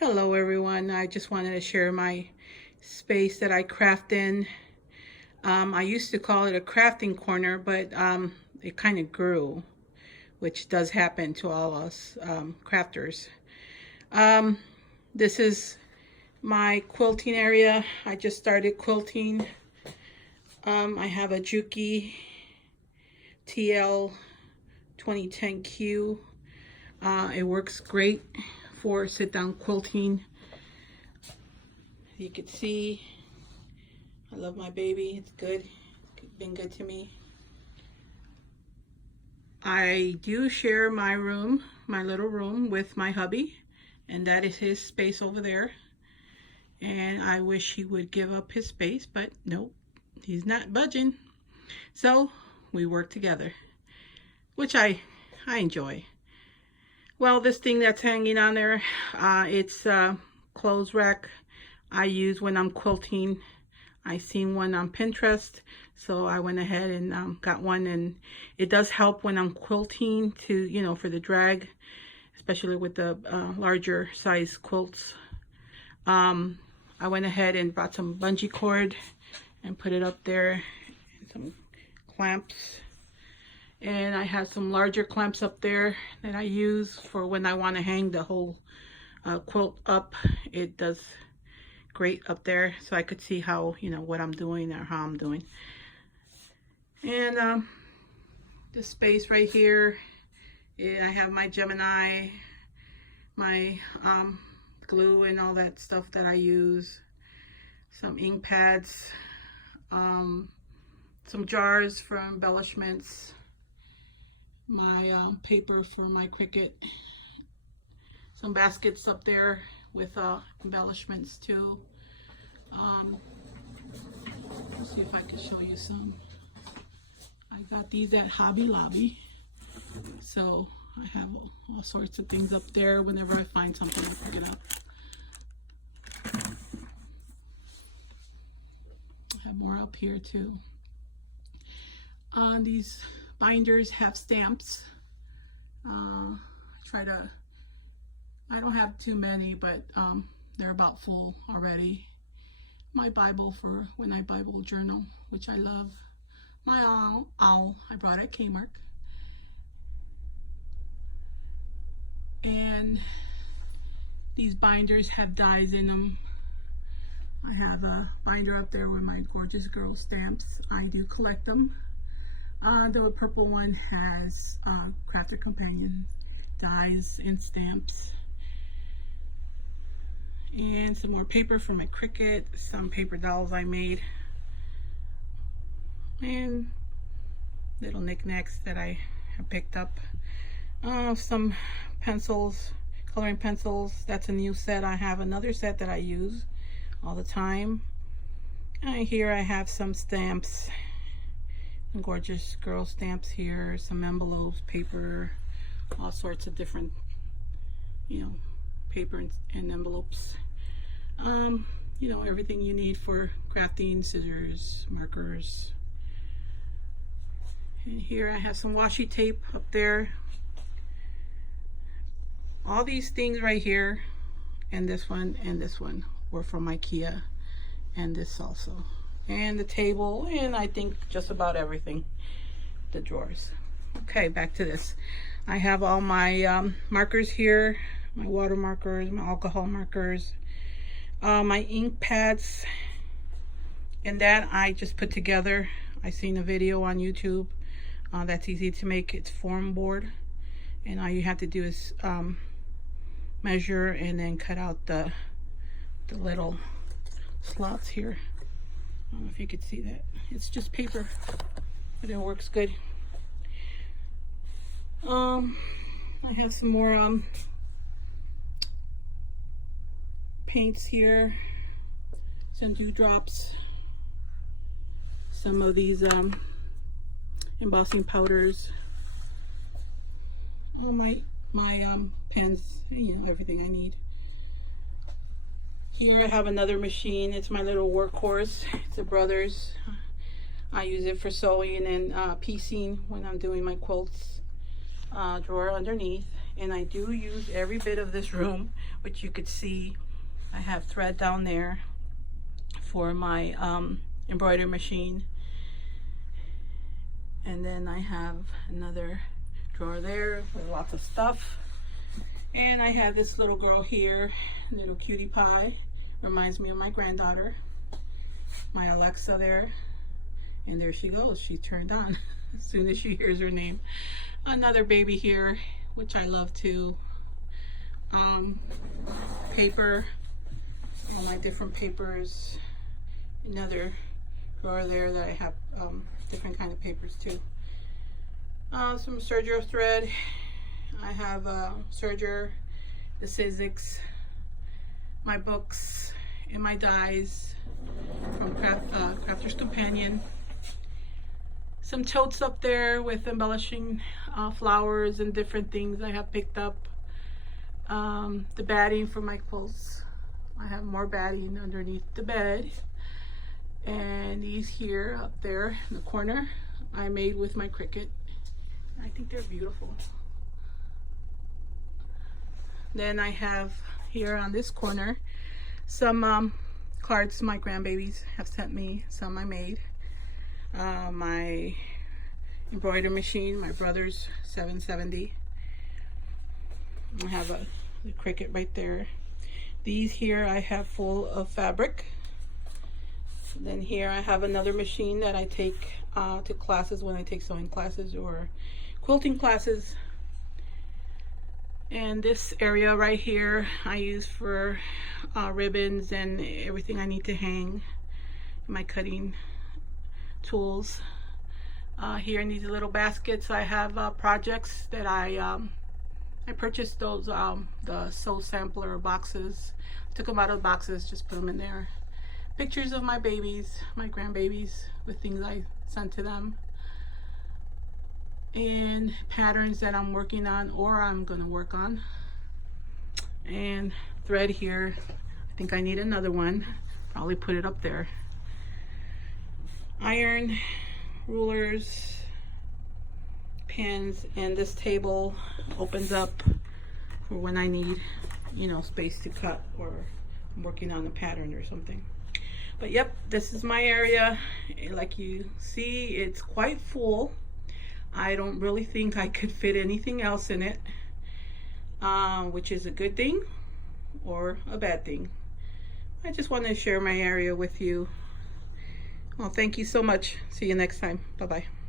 Hello everyone, I just wanted to share my space that I craft in. I used to call it a crafting corner, but it kind of grew, which does happen to all us crafters. Um, this is my quilting area. I just started quilting. I have a Juki TL 2010Q. It works great for sit-down quilting. You can see I love my baby. It's good. It's been good to me. I do share my room, my little room, with my hubby, and that is his space over there. And I wish he would give up his space, but nope, he's not budging. So we work together, which I enjoy. Well, this thing that's hanging on there, it's a clothes rack I use when I'm quilting. I seen one on Pinterest, so I went ahead and got one, and it does help when I'm quilting to, for the drag, especially with the larger size quilts. I went ahead and brought some bungee cord and put it up there, and some clamps. And I have some larger clamps up there that I use for when I want to hang the whole quilt up. It does great up there, so I could see how, what I'm doing or how I'm doing. And this space right here, I have my Gemini, my glue and all that stuff that I use, some ink pads, some jars for embellishments, my paper for my Cricut, some baskets up there with embellishments too. Let's see if I can show you some. I got these at Hobby Lobby, so I have all sorts of things up there. Whenever I find something, I pick it up. I have more up here too. These binders have stamps. I don't have too many, but they're about full already. My Bible for when I Bible journal, which I love. My owl I brought at Kmart. And these binders have dies in them. I have a binder up there with my Gorgeous Girl stamps. I do collect them. The purple one has Crafter Companion dies and stamps. And some more paper for my Cricut, some paper dolls I made, and little knickknacks that I have picked up. Some pencils, coloring pencils. That's a new set. I have another set that I use all the time. And here I have some stamps, Gorgeous Girl stamps here, some envelopes, paper, all sorts of different, paper and envelopes. Everything you need for crafting, scissors, markers. And here I have some washi tape up there. All these things right here, and this one were from IKEA, and this also. And the table, and I think just about everything. The drawers. Okay, back to this. I have all my markers here, my water markers, my alcohol markers, my ink pads, and that I just put together. I seen a video on YouTube that's easy to make. It's foam board, and all you have to do is measure and then cut out the little slots here. I don't know if you could see that. It's just paper, but it works good. I have some more paints here, some dewdrops, some of these embossing powders, all my pens, everything I need. Here I have another machine. It's my little workhorse. It's a Brothers. I use it for sewing and piecing when I'm doing my quilts. Drawer underneath. And I do use every bit of this room which you could see I have thread down there for my embroidery machine. And then I have another drawer there with lots of stuff. And I have this little girl here, little cutie pie. Reminds me of my granddaughter. My Alexa there. And there she goes. She turned on as soon as she hears her name. Another baby here, which I love too. Paper. All my different papers. Another drawer there that I have different kind of papers too. Some serger thread. I have serger, the Sizzix, my books, and my dies from Crafter's Companion. Some totes up there with embellishing flowers and different things I have picked up. The batting for my quilts. I have more batting underneath the bed. And these here up there in the corner I made with my Cricut. I think they're beautiful. Then I have here on this corner some cards my grandbabies have sent me. Some I made. My embroidery machine, my brother's 770. I have the Cricut right there. These here I have full of fabric. Then here I have another machine that I take to classes when I take sewing classes or quilting classes. And this area right here I use for ribbons and everything I need to hang, my cutting tools. Here in these little baskets I have projects that I purchased those the Sew Sampler boxes. Took them out of the boxes, just put them in there. Pictures of my babies, my grandbabies, with things I sent to them. And patterns that I'm working on or I'm gonna work on. And thread here. I think I need another one. Probably put it up there. Iron, rulers, pins, and this table opens up for when I need, you know, space to cut or I'm working on a pattern or something. But yep, this is my area. Like you see, it's quite full. I don't really think I could fit anything else in it, which is a good thing or a bad thing. I just want to share my area with you. Well, thank you so much. See you next time. Bye-bye.